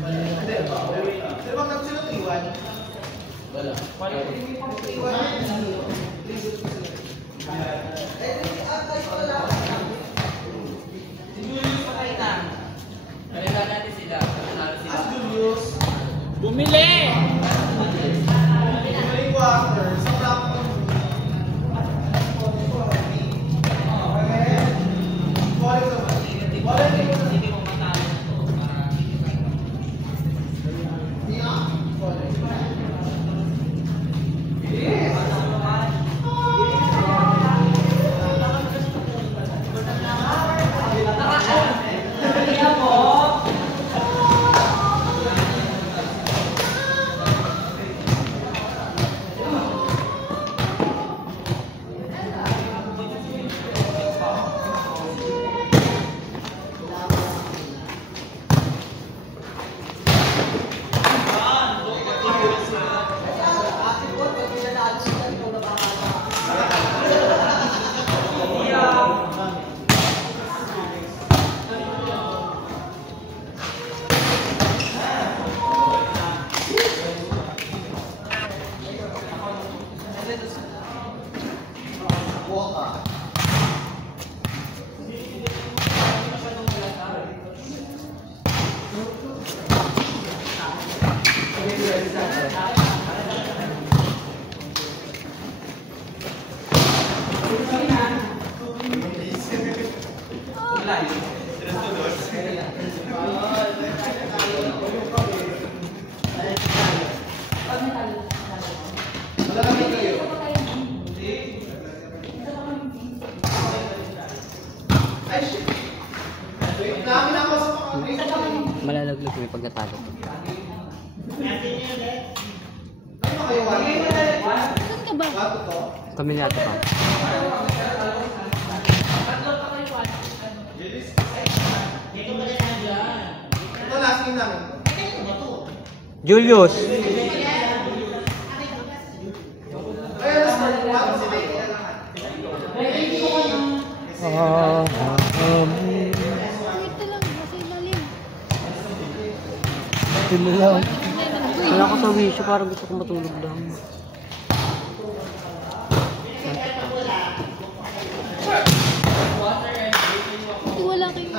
Pero wag lang sila iwan. Wala. Bumili! Malalaglag kami pag natalo. Saan ka ba? Kami ni Ate Pam. Ito lasting namin. Julius! Wait lang, nasa ilalim. Tinilaw. Wala ko sa wisyo, parang gusto ko matulog lang. Ito wala kayong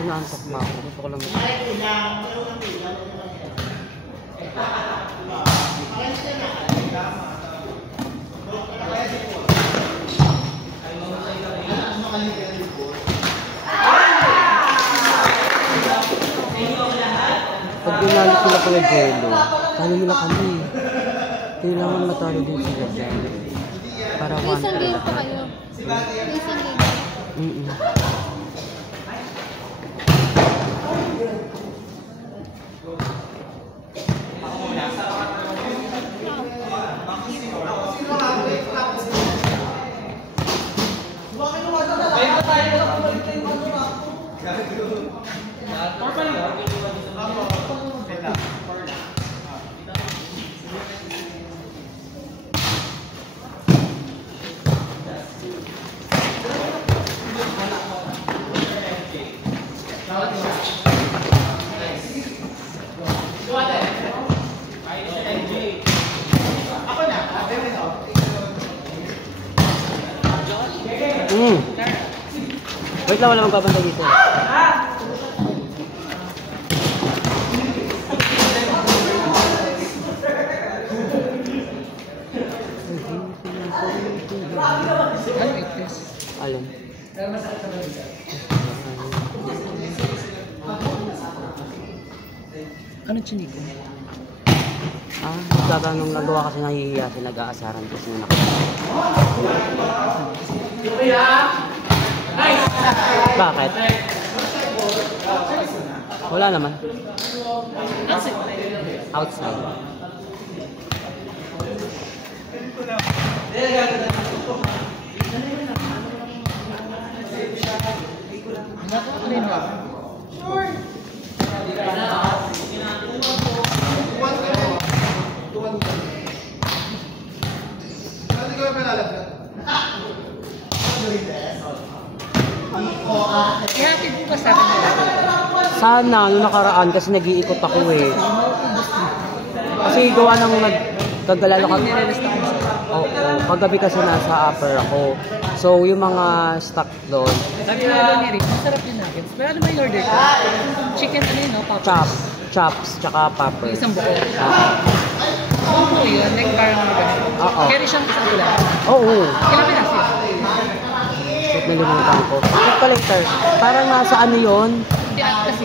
Inaantok ba ako? Gusto ko lang matulog. Pag dinalo sila pala Jello, talo nila kami. Kailangan matalo din sila dyan. Para May isang game pa kayo. May isang game. Wait lang, wala magbabantay dito. Alam. Ano chinig? Data nung nagawa kasi nahihiya sila, nag-aasaran kasi nung Bakit? Wala naman. Outside. Sure. Ihatid mo ba sa akin nila? Sana, nung nakaraan kasi nag-iikot ako eh. Kasi gawa ng nagkagalalo ka. Nire-rest ako sa Oo, kagabi kasi nasa upper ako. So, yung mga stock doon, Sabi na doon ni Rick, masarap yung nuggets. Pero ano ba yung order ko? Chicken ano yun, no? Poppers. chops, tsaka poppers. Isang buo. Oo. Oo po yun, like parang mga ganun. Oo. Carry siyang isang ulan. Oo. Ilang pinas yun? Shit, nalimutan ko. Check ko later. Parang nasa ano yun? Hindi ako kasi.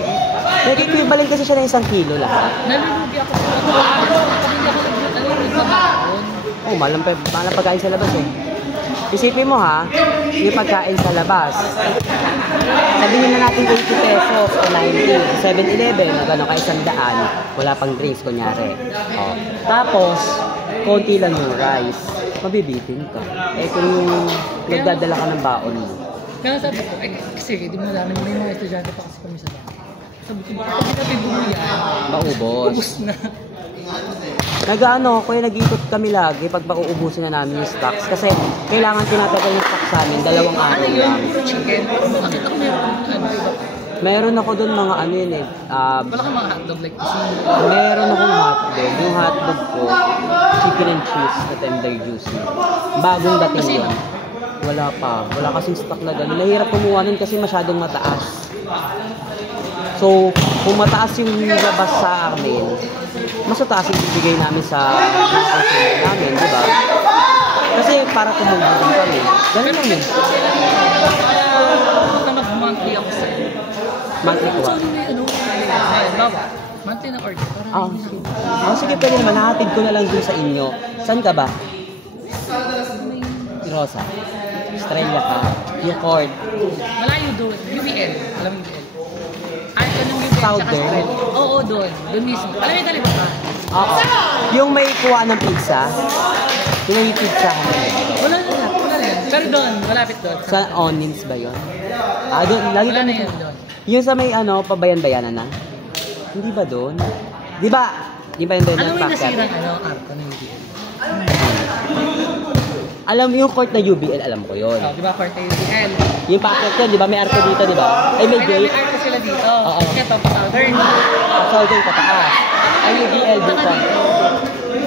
Nag-equivalent kasi siya ng 1 kilo lahat. Nalulugi ako sa ano. Hindi ako nagbabaon. Oh, malang pagkain sa labas eh. Isipin mo ha, yung pagkain sa labas. Sabihin na natin 80 pesos o 90. 7-Eleven, na gano'n ka 100. Wala pang drinks, kunyari. Oh. Tapos, konti lang yung rice. Mabibitin ka. Eh kung nagdadala ka ng baon mo. Kaya sabi ko, kasi di mo alam, may mga estudyante pa kasi kami sa bahay. Sabi ko, kapag natin bumuyan, Maubos. ubus na. Nag-ano, kaya nag-ikot kami lagi pag mauubusin na namin yung stocks. Kasi kailangan tinatagal yung stocks sa amin, 2 araw Ano yun? lang. Puro chicken? Bakit ako meron ano, iba pa? Meron ako doon mga ano yun eh. Wala kang mga hotdog like this. Meron akong hotdog. Yung hotdog ko, chicken and cheese na tender juicy. Bagong dating Kasi yun. Wala pa. Wala kasing stock na gano'n. Nahirap kumuha nun kasi masyadong mataas. So, kung mataas yung labas sa amin, mas mataas yung ibigay namin sa mga consumer namin, di ba? Kasi para tumulong kami. Ganun lang yun. Baka mag-monthly ako sa Monthly ko. So, ano may ano? Bawa, monthly na order. Parang Sige, pwede naman. Nahatid ko na lang dun sa inyo. Saan ka ba? Rosa. Australia ka. Yung cord. malayo doon. UBL. Alam mo UBL? Ay, anong UBL? South Tsaka there? Australia. Oo, doon. Doon mismo. Alam mo talaga ba? Oo. Yung may kuha ng pizza. Yung may pizza kami. Wala na lahat. Wala na yan. Pero doon, malapit doon. Sa Onions ba yun? Doon. Lagi Wala kami. na yan doon. Yung sa may pabayan-bayanan na? Hindi ba doon? Di ba? Di ba yun doon? Ano may nagpacket? nasirang arko ng UBL? Alam mo yung court na UBL, alam ko yun. Oh, di ba, Forte UBL? Yung packet yun, di ba? May arko dito, di ba? Ay, may May gate. arko sila dito. Oo. Ito, pa Southern. Southern pataas. Ay, UBL dito.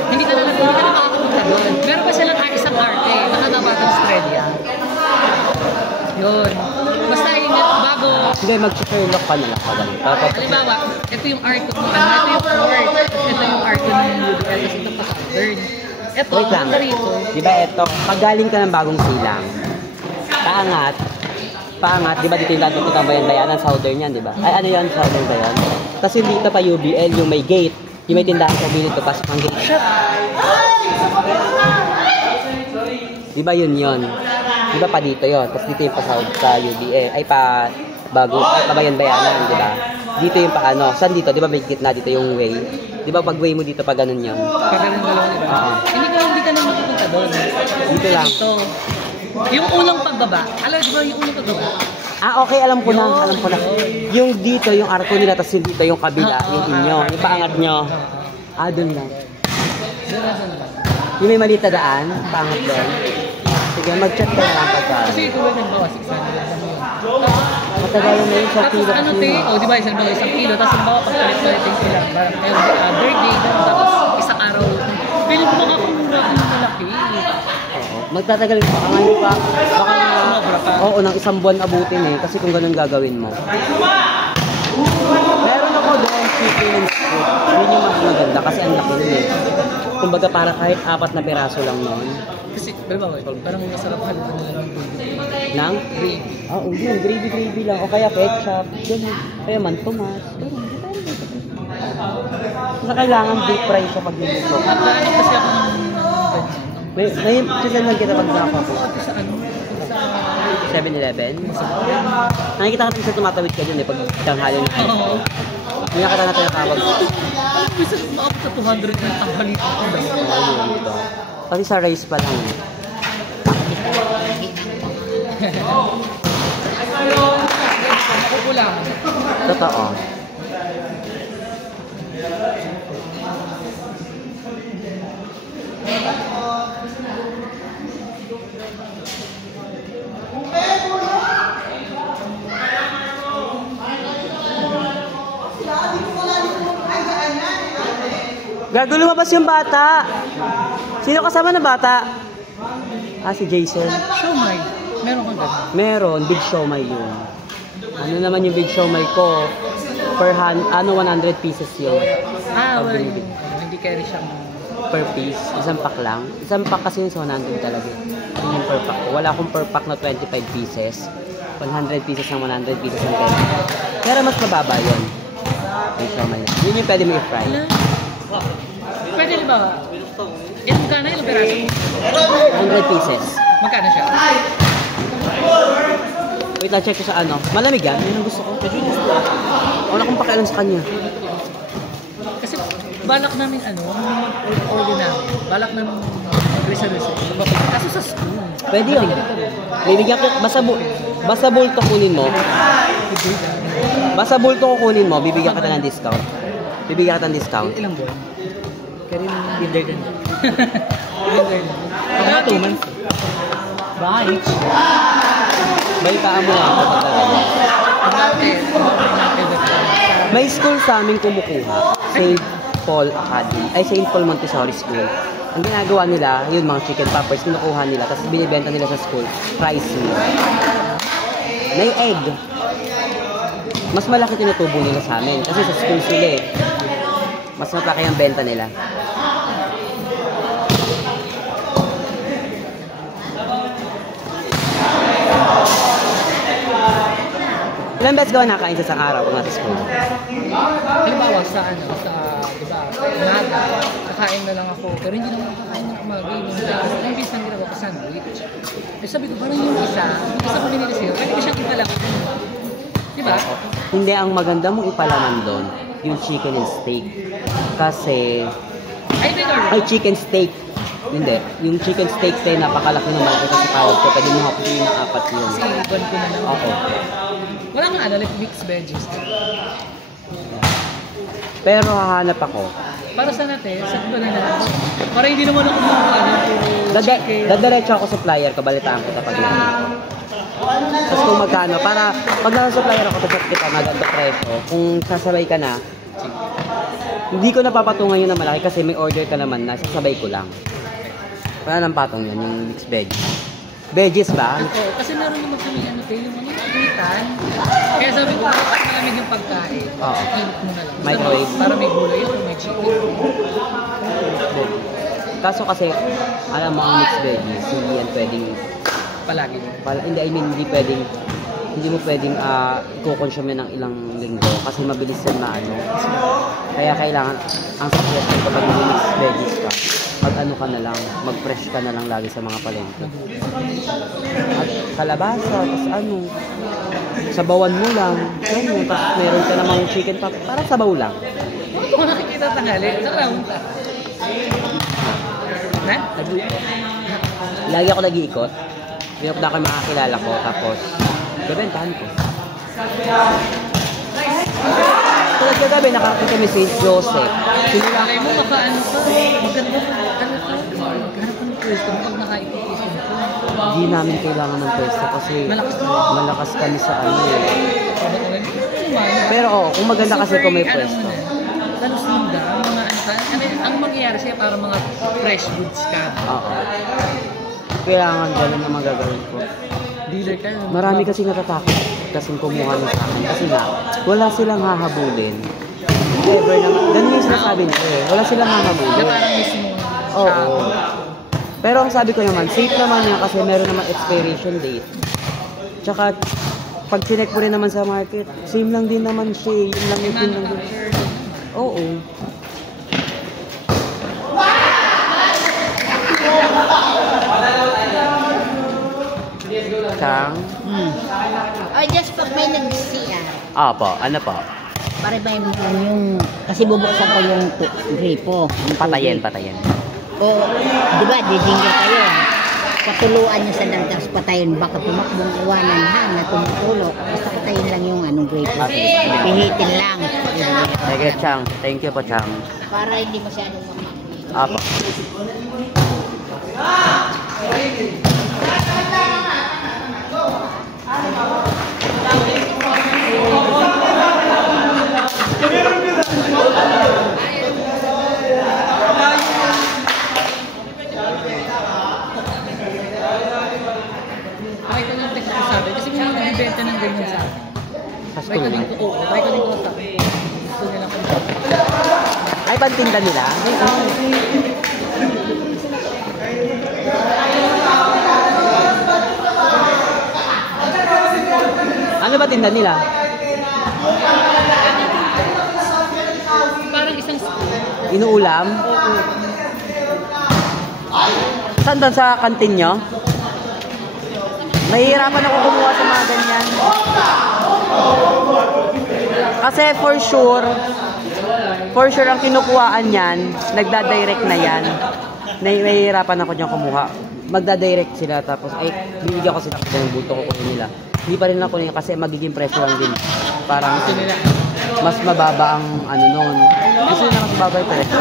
Hindi ka na makakapunta doon. Meron pa silang isang arte, nakagabat ng Australia. Yun. Basta yun, bago, Hindi, mag-Sherlock ka na lang. halimbawa, ito yung art ko, ito yung court, ito yung art ko ng UBL, kasi ito pa Southern. Ito, Wait lang. hanggang rito. Di ba ito, pag galing ka ng bagong silang, paangat, di ba dito yung dato ng bayan-bayanan, Southern yan, di ba? Ay, ano yan, Southern ba yan? Tapos yung dito pa UBL, yung may gate, yung may tindahan sa bilid, pasok ang gate. Di ba yun yun? Di ba pa dito yun? Tapos dito yung pa sa UBL, ay pa bago, ay pa bayan-bayanan, di ba? Dito yung pa ano, saan dito? Di ba may gitna dito yung way? Di ba pag way mo dito pa ganun yun? Pagkaroon dalawa nila. Oo. Hindi ka na mapupunta doon. Dito lang. Dito. Yung unang pagbaba, alam di ba yung unang pagbaba? Okay, alam ko na. Yung dito, yung arko nila, tapos yung dito, yung kabila, yung inyo, yung paangat nyo. Doon lang. Yung may maliit na daan, paangat doon. Sige, mag-chat ka na lang pagka. Kasi ito ba nagbawa, 600. Matagal na yun sa Tapos kilo. ano te, di ba, isang kilo, tapos halimbawa pagpalit-palitin sila, parang birthday, tapos isang araw. Piling ko makakumura ang malaki. Oo. Magtatagal pa. Baka Sumobra pa. Oo, ng 1 buwan abutin eh. Kasi kung ganun gagawin mo. Meron ako doon chicken and scoop. Yun yung mas maganda kasi ang laki nun eh. Kumbaga para kahit 4 na piraso lang noon. Kasi, halimbawa, parang masarap halata nila ng gravy. Nang? Gravy. Yun. Gravy lang. O kaya ketchup. Ganun. Kaya man, tomas. Ganun. Kasi kailangan deep fry siya pag niluto. At ano kasi ako ng May chicken lang kita pag nakapo. sa ano, sa 7-Eleven. Nakikita ka rin sa tumatawid ka dun eh. Pag tanghali na. Oo. Hindi na kita natin natawag. Alam ko, isa ako sa 200 na tanghali ako daw. Kasi sa rice pa lang. Kukulang. Totoo. Gago, lumabas yung bata. Sino kasama na bata? Ah, si Jason. Siomay. Meron kang gano'n. Meron, big siomay yun. Ano naman yung big siomay ko? Per hand, 100 pieces yun. Ah, wala yung hindi carry siyang... Per piece, isang pack lang. Isang pack kasi yung 100 talaga. Yun yung per pack. Wala akong per pack na 25 pieces. 100 pieces ng 100 pieces ng 10. Pero mas mababa yun. Big siomay. Yun yung pwede mo i-fry. Pwede ba? Yan, magkano yung peraso? 100 pieces. Magkano siya? Wait lang, check ko sa ano. Malamig yan. Yun ang gusto ko. Wala akong pakialam sa kanya. Kasi balak namin order na. Balak namin mag-reserve. Kaso sa school. Pwede yun. Bibigyan ko, basta bulto kunin mo. Basta bulto ko kunin mo, bibigyan kita ng discount. Bibigyan kita ng discount. Ilang buwan? Kaya rin binder din. Binder din. Mga 2 months. Bye. May kaamo ako kapag may school sa amin kumukuha. St. Paul Academy. Ay, St. Paul Montessori School. Ang ginagawa nila, yun mga chicken poppers, kinukuha nila, tapos binibenta nila sa school. Price nila. May egg. Mas malaki tinutubo nila sa amin. Kasi sa school sila eh. Mas mataki ang benta nila. Ilang beses ka nakain sa isang araw kung nasa school? Halimbawa sa diba, umaga, kakain na lang ako. Pero hindi naman kakain ng umaga. Yung bis lang ginagawa ko sandwich. Eh sabi ko, parang yung isa ko binili sa'yo, pwede ko siyang ipalaman. Diba? Hindi, ang maganda mong ipalaman doon, yung chicken and steak. Kasi... Ay, chicken steak. Hindi. Yung chicken steak tayo, napakalaki naman kasi kawag ko. Pwede mo hapunin ng 4 yun. Kasi iban ko na lang. Oo. Wala nga like mixed veggies. Pero hahanap ako. Para sa natin, sa iba na lang. Para hindi naman ako chicken. Dadiretso ako sa supplier, kabalitaan ko kapag yun. Tapos kung magkano, para pag nasa supplier ako, tapos kita maganda presyo. Kung sasabay ka na, hindi ko napapatungan yun na malaki kasi may order ka naman na, sasabay ko lang. Wala nang patong yun, yung mixed veggies. Veggies ba? Oo, kasi meron naman kami yung itan. Kaya sabi ko, kapag malamig yung pagkain, init mo na lang. Microwave. Para may gulay yun, may chicken. Kaso kasi, alam mo ang mixed veggies, hindi yan pwedeng... Palagi. Hindi mo pwedeng i-consume yan ng ilang linggo kasi mabilis yan na ano. Kaya kailangan, ang suggestion ko pag mixed veggies ka, mag-ano ka na lang, mag-fresh ka na lang lagi sa mga palengke. At kalabasa, tapos ano, sabawan mo lang, ganyan, tapos meron ka namang chicken pop, parang sabaw lang. Kung nakikita tangali, saan lang? Na? Lagi ako nag-iikot, pinap na ako yung makakilala ko, tapos gabentahan ko. Tulad kagabi, nakakita kami St. Joseph. Sinulakay mo, makaano ka, maganda ka, maghanap ka ng pwesto pag nakaipag-pwesto mo. Hindi namin kailangan ng pwesto kasi malakas kami sa ano eh. Pero kung maganda kasi kung may pwesto. Kalusunda, ang mangyayari siya para mga fresh goods ka. Oo. Kailangan gano'n na magagawin ko. Dealer ka. Marami kasi natatakot kasing kumuha ng sa akin. Kasi nga, wala silang hahabulin. Ever naman. Ganun yung sinasabi niya eh. Wala silang hahabulin. Na parang mismo Oo. Pero ang sabi ko naman, safe naman yan kasi meron naman expiration date. Tsaka, pag chinek mo rin naman sa market, same lang din naman siya. Yun lang yun lang din. Oo. Chang? Ay, just pag may nag-CR. Po, ano po? Pare ba yung kasi bubuksan ko yung gripo. Patayin. O, di ba, didinggil kayo. Patuluan nyo sa lang, tapos patayin. Baka tumakbong iwanan ha, na tumutulo. Basta patayin lang yung gripo. Pihitin lang. Sige, Chang. Thank you po, Chang. Para hindi masyadong makakit. Po. ganyan sa akin. Sa Try ko school din mo? ko, try ko din ko sa gusto nila kung Ay, pantinda nila? Ano ba tinda nila? parang isang Inuulam? Saan doon sa kantin nyo? Nahihirapan ako kumuha sa mga ganyan. Kasi for sure ang kinukuhaan yan, nagda-direct na yan. Nahihirapan ako dyan kumuha. Magda-direct sila tapos ay bibigyan ko sila ng buto ko kunin nila. Hindi pa rin ako kunin kasi magiging presyo lang din. Parang mas mababa ang ano noon. Gusto nila mas mababa yung presyo.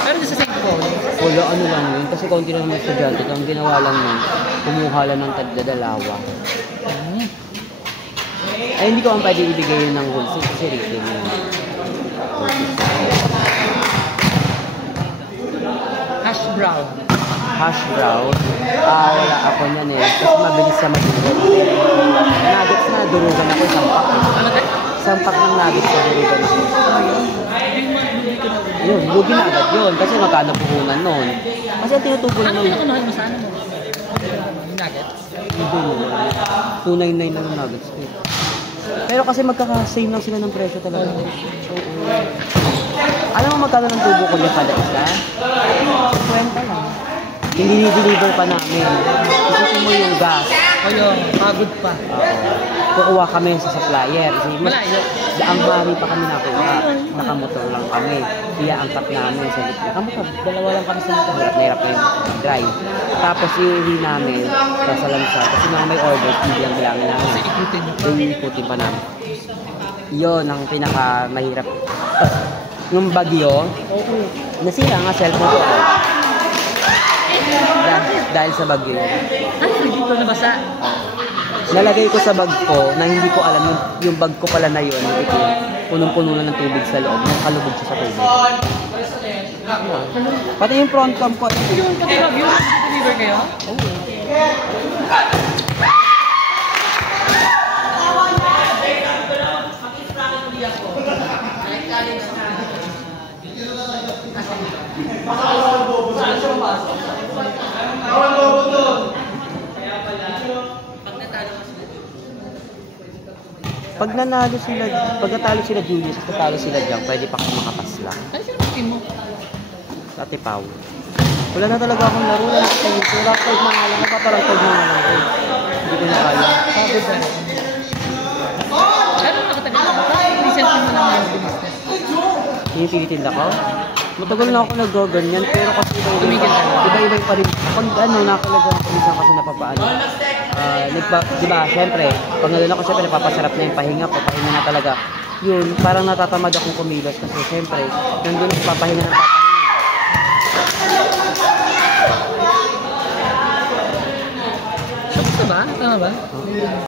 pero sa St. Paul, Wala ano lang yun kasi konti na naman estudyante. Ito ang ginawa lang yun, kumuha lang ng tagdadalawa. Ay hindi ko ang pwede ibigay yun ng wholesale kasi retail yun. hash brown. Hash brown. Wala ako niyan eh. Kasi mabilis sa madurog. Nuggets na durugan ako isang pack. Ano tayo? Isang pack ng nuggets na durugan ako. Yun, lugi na agad yun. Kasi magkano puhunan nun. Kasi ang tinutubo Ano naman. pinakunahan mo sa ano mo? Yung nuggets? Hindi mo. 299 lang yung nuggets ko. Pero kasi magkaka-same lang sila ng presyo talaga. Oo. Alam mo magkano ng tubo ko yung kada isa? 50 lang. Hindi deliver pa namin. Ikutin mo yung gas. O yung pagod pa. Kukuha kami sa supplier. Kasi Malayo. ang mami pa kami nakuha. Nakamotor lang kami. Kaya angkat namin sa likod. Nakamotor. Dalawa lang kami sa motor. Nahirap na yung drive. Tapos iuwi namin sa lansa. Kasi mga may order, hindi ang bilangin namin. Kasi ikutin mo. Ikutin pa namin. Yun ang pinaka mahirap. Yung bagyo, nasira nga cellphone ko. Dahil sa bagyo. Ano dito nabasa? Nalagay ko sa bag ko na hindi ko alam yung bag ko pala na yun. Ito, punong-puno na ng tubig sa loob. Nakalubog siya sa tubig. Pati yung front cam ko. Yung pati yung deliver kayo? Pag nanalo sila, pag natalo sila Julius, natalo sila Jang, pwede pa kami makapasla. Ano sino team mo? Dati Pau. Wala na talaga akong laro. Wala na kayo. Wala ko tag mga lang. Napaparangtag mga lang. Hindi ko na kaya. Pagod na. Pero nakatagal na ba? Recently mo lang yung business. Yung tinitinda ko? Matagal na ako nag-ganyan, pero kasi Tumigil ka na. iba-iba pa rin. Pag ano, nakalaga ako minsan kasi napapaano. Diba, syempre, pag nalala ko syempre, napapasarap na yung pahinga ko. Pahinga na talaga. Yun, parang natatamad akong kumilos kasi syempre, nandun ako papahinga ng papahinga. So, gusto ba? Tama ba?